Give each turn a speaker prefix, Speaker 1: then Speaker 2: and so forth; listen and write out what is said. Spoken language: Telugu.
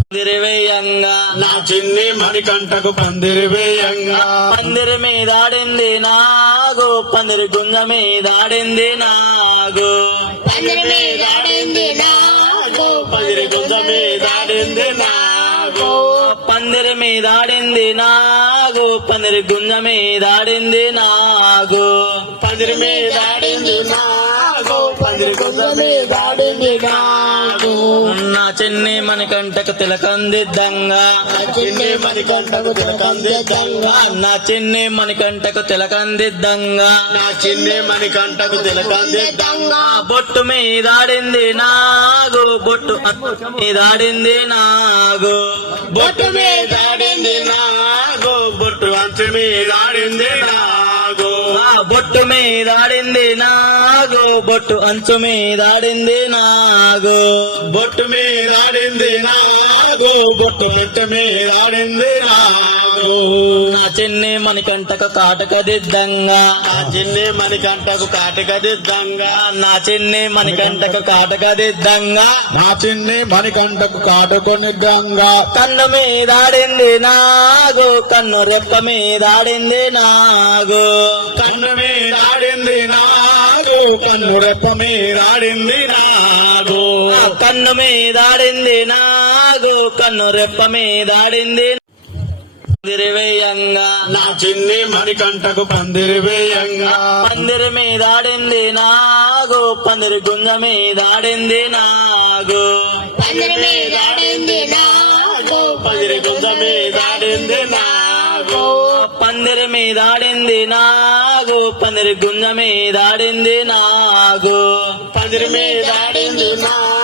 Speaker 1: పందిరివేయంగా
Speaker 2: నా చిన్ని మణికంఠకు పందిరివేయంగా
Speaker 1: పందిరి మీదాడింది నాగు పందిరి గుంజ మీదాడింది నాగు
Speaker 3: పందిరి మీదాడింది నాగు
Speaker 2: పందిరి గుంజ మీదాడింది నాగు
Speaker 1: పందిరి మీదాడింది నాగు పందిరి గుంజ మీదాడింది నాగు
Speaker 2: పందిరి మీదాడింది నాగు పందిరి గుంజ మీదాడింది నాగు
Speaker 1: నా చిన్ని మణికంఠకు తిలకందిద్దంగా
Speaker 2: నా చిన్ని మణికంఠకు తిలకందిద్దంగా
Speaker 1: నా చిన్ని మణికంఠకు తిలకందిద్దంగా
Speaker 2: నా చిన్ని మణికంఠకు తిలకందిద్దంగా
Speaker 1: బొట్టు మీదాడింది నాగు బొట్టు మీదాడింది నాగు
Speaker 2: బొట్టు మీదాడింది నాగు బొట్టు అంచు మీదాడింది నాగు
Speaker 1: బొట్టు మీదాడింది నాగు బొట్టు అంచు మీదాడింది నాగు
Speaker 2: బొట్టు మీదాడింది నాగు బొట్టు ముట్టు మీదాడింది నాగు
Speaker 1: నా చిన్ని మణికంఠకు కాటకదిద్దంగా
Speaker 2: నా చిన్ని మణికంఠకు కాటకదిద్దంగా
Speaker 1: నా చిన్ని మణికంఠకు కాటకదిద్దంగా
Speaker 2: నా చిన్ని మణికంఠకు కాటుకొనిద్దంగా
Speaker 1: కన్ను మీదాడింది నాగు కన్ను రెప్ప మీదాడింది నాగు
Speaker 2: కన్ను మీదాడింది నాగు కన్ను రెప్ప మీదాడింది నాగు
Speaker 1: కన్ను మీదాడింది నాగు కన్ను రెప్ప మీదాడింది పందిరివేయంగా
Speaker 2: నా చిన్ని మణికంఠకు పందిరివేయంగా
Speaker 1: పందిరి మీదాడింది నాగు పందిరి గుంజ మీదాడింది నాగు
Speaker 3: పందిరి మీదాడింది నాగు
Speaker 2: పందిరి గుంజ మీదాడింది నాగు
Speaker 1: పందిరి మీదాడింది నాగు పందిరి గుంజ మీదాడింది నాగు
Speaker 2: పందిరి మీదాడింది నాగు